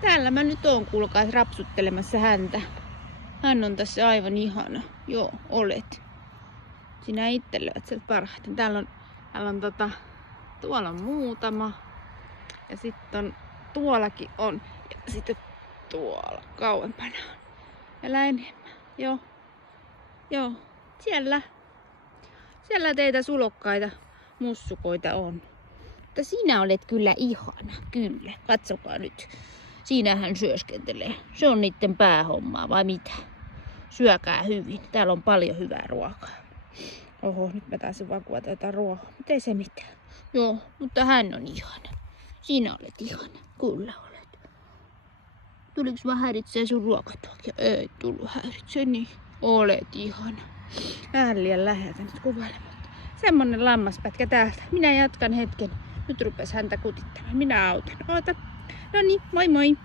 Täällä mä nyt oon, kuulkaas, rapsuttelemassa häntä. Hän on tässä aivan ihana. Joo, olet. Sinä itse löydät sieltä parhaiten. Täällä on tuolla on muutama. Ja sitten tuollakin on. Ja sitten tuolla kauempana on. Vielä enemmän. Joo. Siellä teitä sulokkaita mussukoita on. Mutta sinä olet kyllä ihana. Kyllä. Katsokaa nyt. Siinähän syöskentelee. Se on niitten päähommaa vai mitä? Syökää hyvin. Täällä on paljon hyvää ruokaa. Oho, nyt mä taisin vaan kuvata jotain ruokaa. Mutta ei se mitään. Joo, mutta hän on ihana. Sinä olet ihana. Kyllä olet. Tuliko mä häiritsee sun ruokatuokia? Ei tullut häiritsee, niin. Olet ihana. Vähän liian läheltä nyt kuvailemaan. Semmonen lammaspätkä täältä. Minä jatkan hetken. Nyt rupes häntä kutittamaan. Minä autan. Oota. No niin, moi moi.